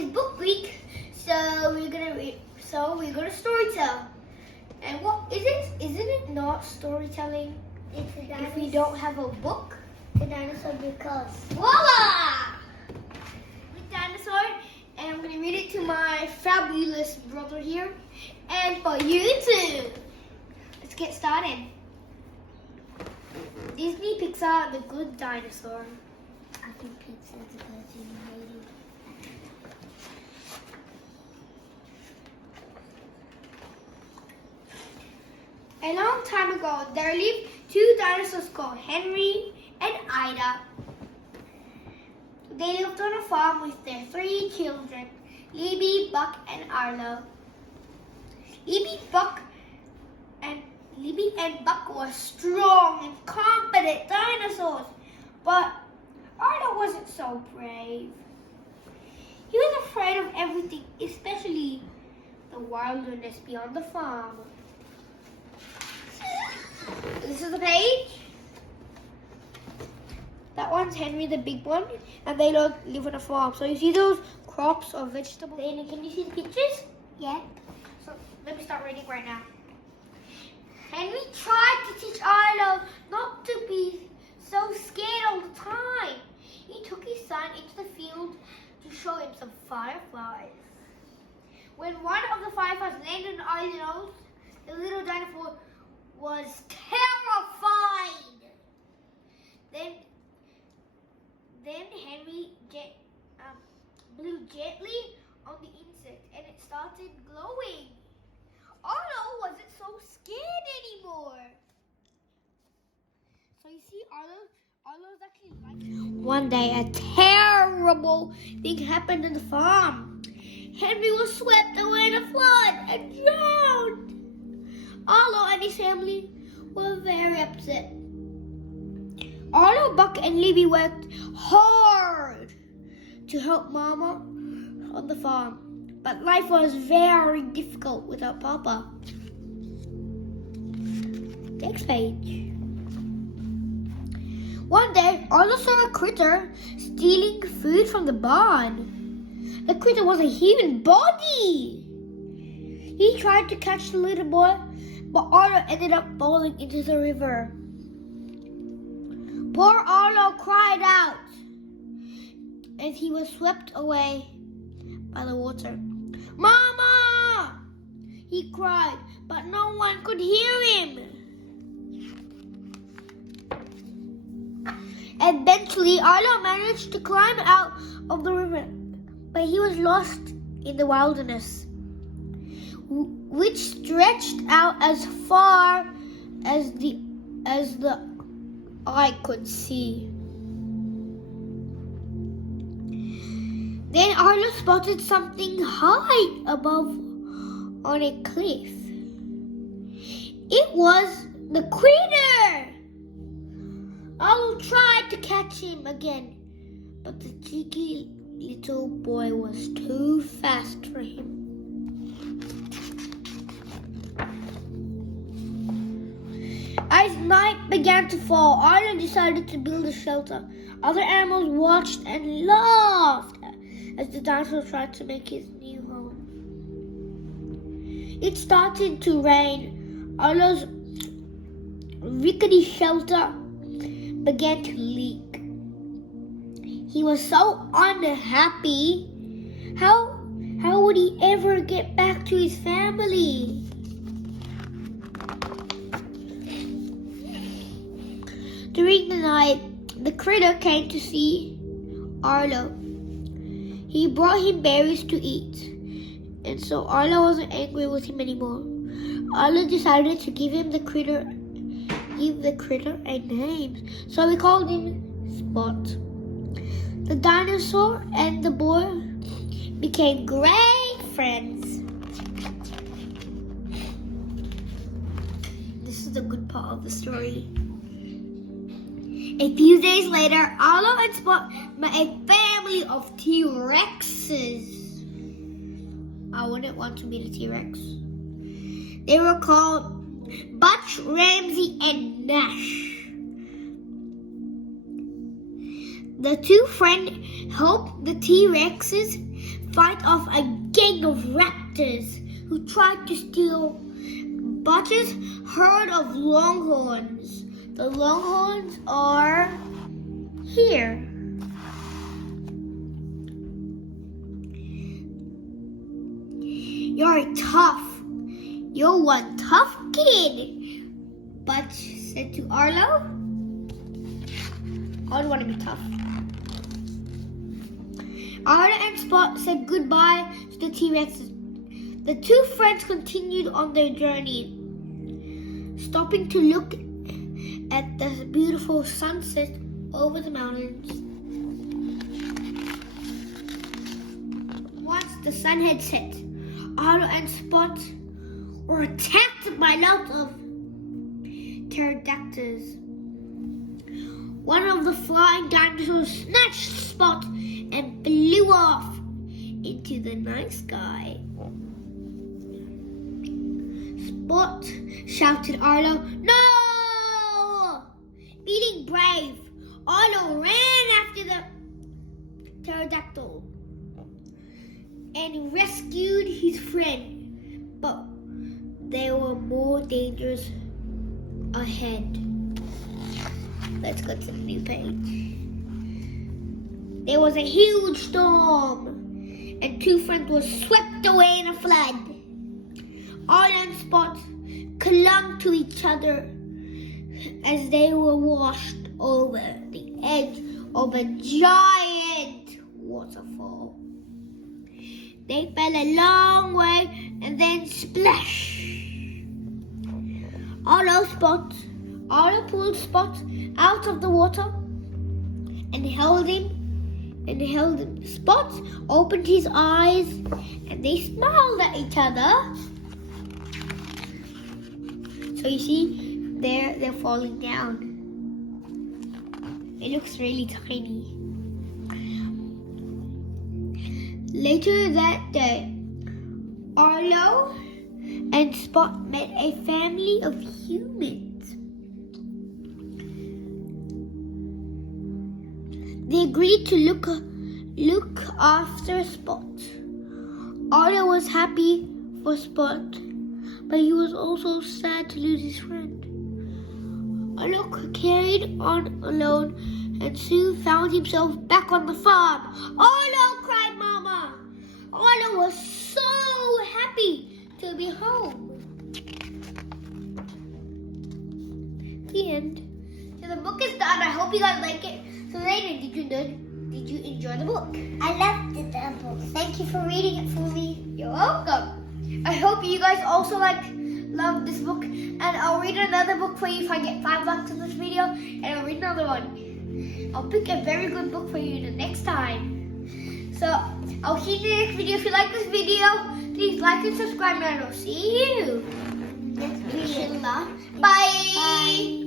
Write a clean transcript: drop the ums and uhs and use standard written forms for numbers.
is book week, so we're gonna storytell. And what is it? Isn't it not storytelling It's a if dinosaur. we don't have a book? The dinosaur because. Voila! With dinosaur, and I'm gonna read it to my fabulous brother here, and for you too. Let's get started. Disney Pixar, The Good Dinosaur. I think pizza is a good maybe. A long time ago, there lived two dinosaurs called Henry and Ida. They lived on a farm with their three children, Libby, Buck, and Arlo. Libby and Buck were strong and confident dinosaurs, but Arlo wasn't so brave. He was afraid of everything, especially the wilderness beyond the farm. This is the page. That one's Henry, the big one, and they live on a farm. So you see those crops or vegetables? Can you see the pictures? Yeah. So let me start reading right now. Henry tried to teach Arlo not to be so scared all the time. He took his son into the field to show him some fireflies. When one of the fireflies landed on Arlo's, the little dinosaur was terrified. Then Henry blew gently on the insect and it started glowing. Arlo wasn't so scared anymore. So you see, Arlo's actually like. One day, a terrible thing happened in the farm. Henry was swept away in a flood and drowned. Arlo and his family were very upset. Arlo, Buck, and Libby worked hard to help Mama on the farm. But life was very difficult without Papa. Next page. One day, Arlo saw a critter stealing food from the barn. The critter was a human body. He tried to catch the little boy, but Arlo ended up falling into the river. Poor Arlo cried out as he was swept away by the water. Mama! He cried, but no one could hear him. Eventually, Arlo managed to climb out of the river, but he was lost in the wilderness, which stretched out as far as the eye could see. Then Arlo spotted something high above on a cliff. It was the critter! Arlo tried to catch him again, but the cheeky little boy was too fast for him. As night began to fall, Arlo decided to build a shelter. Other animals watched and laughed as the dinosaur tried to make his new home. It started to rain. Arlo's rickety shelter began to leak. He was so unhappy. How would he ever get back to his family? During the night, the critter came to see Arlo. He brought him berries to eat, and so Arlo wasn't angry with him anymore. Arlo decided to give the critter a name, so he called him Spot. The dinosaur and the boy became great friends. This is the good part of the story. A few days later, Arlo and Spot met a family of T-Rexes. I wouldn't want to meet a T-Rex. They were called Butch, Ramsey, and Nash. The two friends helped the T-Rexes fight off a gang of raptors who tried to steal Butcher's herd of longhorns. The longhorns are here. You're one tough kid, Butch said to Arlo. I don't want to be tough. Arlo and Spot said goodbye to the T-Rexes. The two friends continued on their journey, stopping to look at the beautiful sunset over the mountains. Once the sun had set, Arlo and Spot were attacked by lots of pterodactyls. One of the flying dinosaurs snatched Spot and flew off into the night sky. Spot shouted Arlo, "No!" Being brave, Arlo ran after the pterodactyl and rescued his friend, but there were more dangers ahead. Let's go to the new page. There was a huge storm, and two friends were swept away in a flood. Arlo and Spot clung to each other as they were washed over the edge of a giant waterfall. They fell a long way and then splash. Arlo pulled Spot out of the water and held him. Spot opened his eyes and they smiled at each other. So you see, they're falling down. It looks really tiny. Later that day, Arlo and Spot met a family of humans. They agreed to look after Spot. Arlo was happy for Spot, but he was also sad to lose his friend. Arlo carried on alone and soon found himself back on the farm. "Arlo!" cried Mama. Arlo was so happy to be home. The end. So the book is done. I hope you guys like it. So Zayden, did you enjoy the book? I loved the book. Thank you for reading it for me. You're welcome. I hope you guys also love this book, and I'll read another book for you if I get 5 likes on this video, and I'll read another one. I'll pick a very good book for you the next time. So I'll see you in the next video. If you like this video, please like and subscribe, and I'll see you next video. Bye. Bye.